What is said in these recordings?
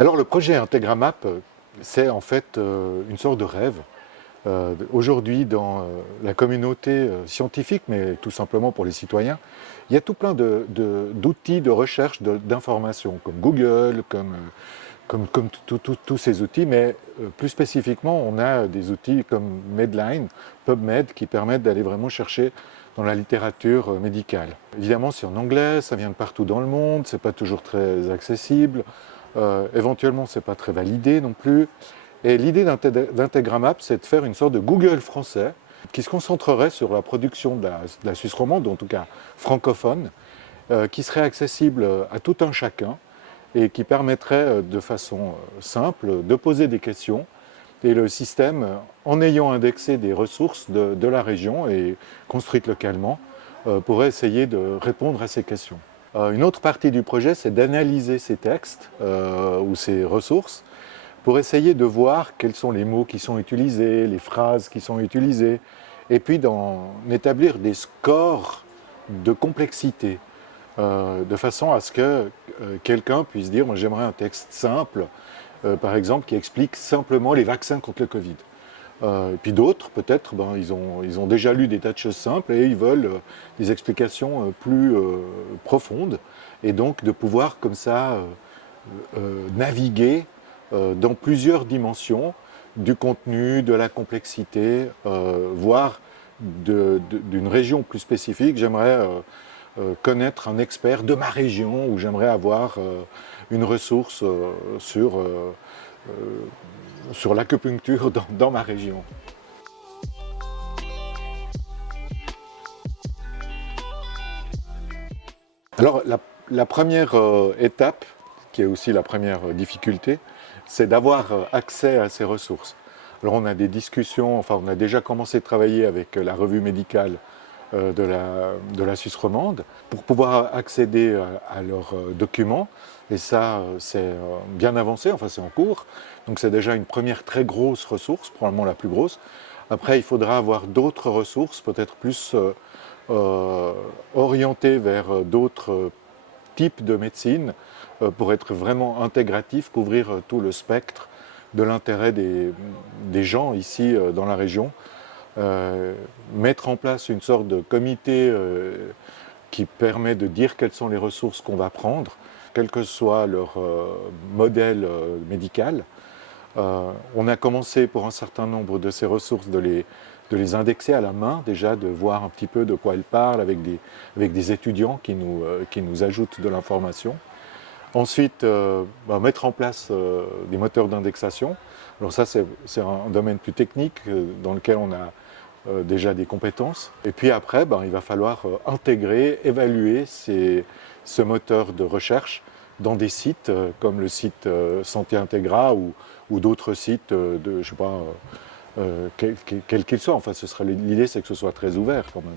Alors le projet Intégramap, c'est en fait une sorte de rêve. Aujourd'hui, dans la communauté scientifique, mais tout simplement pour les citoyens, il y a tout plein d'outils de recherche d'informations, comme Google, comme tous ces outils, mais plus spécifiquement, on a des outils comme Medline, PubMed, qui permettent d'aller vraiment chercher dans la littérature médicale. Évidemment, c'est en anglais, ça vient de partout dans le monde, c'est pas toujours très accessible, éventuellement, c'est pas très validé non plus. Et l'idée d'Intégramap, c'est de faire une sorte de Google français qui se concentrerait sur la production de la Suisse romande, en tout cas francophone, qui serait accessible à tout un chacun et qui permettrait de façon simple de poser des questions. Et le système, en ayant indexé des ressources de la région et construites localement, pourrait essayer de répondre à ces questions. Une autre partie du projet, c'est d'analyser ces textes ou ces ressources pour essayer de voir quels sont les mots qui sont utilisés, les phrases qui sont utilisées, et puis d'en établir des scores de complexité, de façon à ce que quelqu'un puisse dire, moi j'aimerais un texte simple, par exemple, qui explique simplement les vaccins contre le Covid. Et puis d'autres, peut-être, ils ont déjà lu des tas de choses simples et ils veulent des explications plus profondes, et donc de pouvoir comme ça naviguer dans plusieurs dimensions du contenu, de la complexité, voire d'une région plus spécifique. J'aimerais connaître un expert de ma région, ou j'aimerais avoir une ressource sur l'acupuncture dans ma région. Alors la première étape, qui est aussi la première difficulté, c'est d'avoir accès à ces ressources. Alors on a des discussions, enfin on a déjà commencé à travailler avec la revue médicale de la Suisse romande pour pouvoir accéder à leurs documents, et ça c'est bien avancé, enfin c'est en cours, donc c'est déjà une première très grosse ressource, probablement la plus grosse. Après il faudra avoir d'autres ressources, peut-être plus orientées vers d'autres types de médecine, pour être vraiment intégratif, couvrir tout le spectre de l'intérêt des gens ici dans la région. Mettre en place une sorte de comité qui permet de dire quelles sont les ressources qu'on va prendre, quel que soit leur modèle médical. On a commencé pour un certain nombre de ces ressources de les indexer à la main, déjà de voir un petit peu de quoi elles parlent avec des étudiants qui nous ajoutent de l'information. Ensuite, mettre en place des moteurs d'indexation. Alors ça, c'est un domaine plus technique dans lequel on a déjà des compétences. Et puis après, il va falloir intégrer, évaluer ce moteur de recherche dans des sites comme le site Santé Intégra ou d'autres sites de, je sais pas, quels qu'ils soient. Enfin, l'idée, c'est que ce soit très ouvert quand même.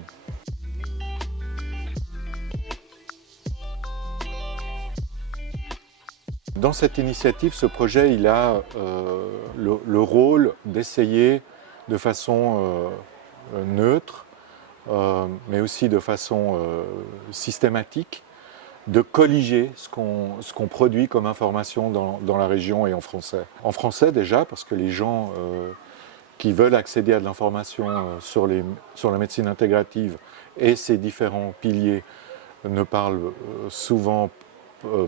Dans cette initiative, ce projet, il a le rôle d'essayer de façon neutre, mais aussi de façon systématique, de colliger ce qu'on produit comme information dans la région et en français. En français déjà, parce que les gens qui veulent accéder à de l'information sur la médecine intégrative et ses différents piliers ne parlent souvent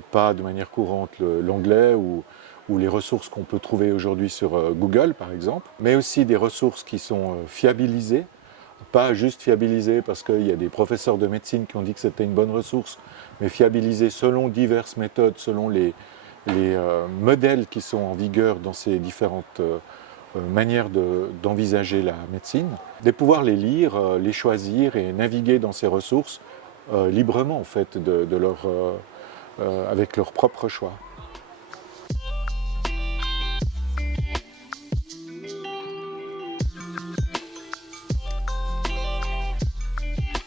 pas de manière courante l'anglais ou les ressources qu'on peut trouver aujourd'hui sur Google par exemple, mais aussi des ressources qui sont fiabilisées, pas juste fiabilisées parce qu'il y a des professeurs de médecine qui ont dit que c'était une bonne ressource, mais fiabilisées selon diverses méthodes, selon les modèles qui sont en vigueur dans ces différentes manières d'envisager la médecine, de pouvoir les lire, les choisir et naviguer dans ces ressources librement en fait, avec leur propre choix.